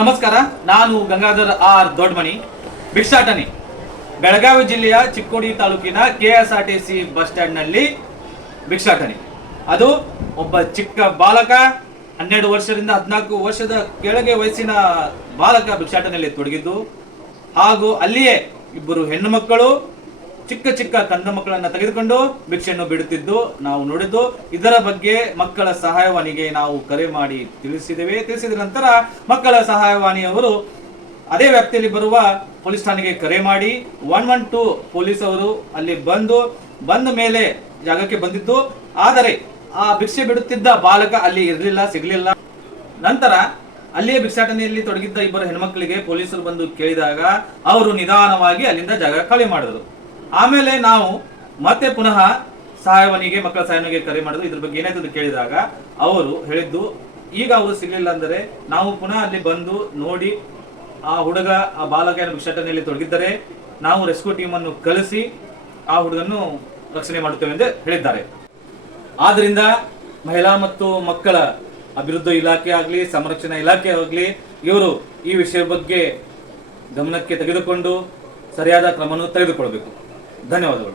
ನಮಸ್ಕಾರ, ನಾನು ಗಂಗಾಧರ್ ಆರ್ ದೊಡ್ಡಮನಿ, ಭಿಕ್ಷಾಟನೆ. ಬೆಳಗಾವಿ ಜಿಲ್ಲೆಯ ಚಿಕ್ಕೋಡಿ ತಾಲೂಕಿನ KSRTC ಬಸ್ ಸ್ಟ್ಯಾಂಡ್ ನಲ್ಲಿ ಭಿಕ್ಷಾಟನೆ. ಅದು ಒಬ್ಬ ಚಿಕ್ಕ ಬಾಲಕ, 12 ವರ್ಷದಿಂದ 14 ವರ್ಷದ ಕೆಳಗೆ ವಯಸ್ಸಿನ ಬಾಲಕ ಭಿಕ್ಷಾಟನೆಯಲ್ಲಿ ತೊಡಗಿದ್ದು, ಹಾಗೂ ಅಲ್ಲಿಯೇ ಇಬ್ಬರು ಹೆಣ್ಣು ಮಕ್ಕಳು ಚಿಕ್ಕ ಚಿಕ್ಕ ಕಂದ ಮಕ್ಕಳನ್ನ ತೆಗೆದುಕೊಂಡು ಭಿಕ್ಷೆಯನ್ನು ಬಿಡುತ್ತಿದ್ದು ನಾವು ನೋಡಿದ್ದು. ಇದರ ಬಗ್ಗೆ ಮಕ್ಕಳ ಸಹಾಯವಾಣಿಗೆ ನಾವು ಕರೆ ಮಾಡಿ ತಿಳಿಸಿದ ನಂತರ ಮಕ್ಕಳ ಸಹಾಯವಾಣಿಯವರು ಅದೇ ವ್ಯಾಪ್ತಿಯಲ್ಲಿ ಬರುವ ಪೊಲೀಸ್ ಠಾಣೆಗೆ ಕರೆ ಮಾಡಿ 112 ಪೊಲೀಸ್ ಅವರು ಅಲ್ಲಿ ಬಂದ ಮೇಲೆ ಜಾಗಕ್ಕೆ ಬಂದಿದ್ದು. ಆದರೆ ಆ ಭಿಕ್ಷೆ ಬಿಡುತ್ತಿದ್ದ ಬಾಲಕ ಅಲ್ಲಿ ಸಿಗಲಿಲ್ಲ. ನಂತರ ಅಲ್ಲಿಯೇ ಭಿಕ್ಷಾಟನೆಯಲ್ಲಿ ತೊಡಗಿದ್ದ ಇಬ್ಬರು ಹೆಣ್ಮಕ್ಳಿಗೆ ಪೊಲೀಸರು ಬಂದು ಕೇಳಿದಾಗ ಅವರು ನಿಧಾನವಾಗಿ ಅಲ್ಲಿಂದ ಜಾಗ ಖಾಲಿ ಮಾಡಿದರು. ಆಮೇಲೆ ನಾವು ಮತ್ತೆ ಪುನಃ ಮಕ್ಕಳ ಸಹಾಯವಾಣಿಗೆ ಕರೆ ಮಾಡಿದ್ರು. ಇದ್ರ ಬಗ್ಗೆ ಏನಾಯ್ತು ಅಂತ ಕೇಳಿದಾಗ ಅವರು ಹೇಳಿದ್ದು, ಈಗ ಅವರು ಸಿಗಲಿಲ್ಲ ಅಂದರೆ ನಾವು ಪುನಃ ಅಲ್ಲಿ ಬಂದು ನೋಡಿ ಆ ಬಾಲಕ ಭಿಕ್ಷಾಟನೆಯಲ್ಲಿ ತೊಡಗಿದ್ದರೆ ನಾವು ರೆಸ್ಕ್ಯೂ ಟೀಮ್ ಅನ್ನು ಕಳಿಸಿ ಆ ಹುಡುಗನ್ನು ರಕ್ಷಣೆ ಮಾಡುತ್ತೇವೆ ಎಂದು ಹೇಳಿದ್ದಾರೆ. ಆದ್ರಿಂದ ಮಹಿಳಾ ಮತ್ತು ಮಕ್ಕಳ ಅಭಿವೃದ್ಧಿ ಇಲಾಖೆ ಆಗಲಿ, ಸಂರಕ್ಷಣಾ ಇಲಾಖೆ ಆಗಲಿ, ಇವರು ಈ ವಿಷಯ ಬಗ್ಗೆ ಗಮನಕ್ಕೆ ತೆಗೆದುಕೊಂಡು ಸರಿಯಾದ ಕ್ರಮವನ್ನು ತೆಗೆದುಕೊಳ್ಳಬೇಕು. ಧನ್ಯವಾದಗಳು.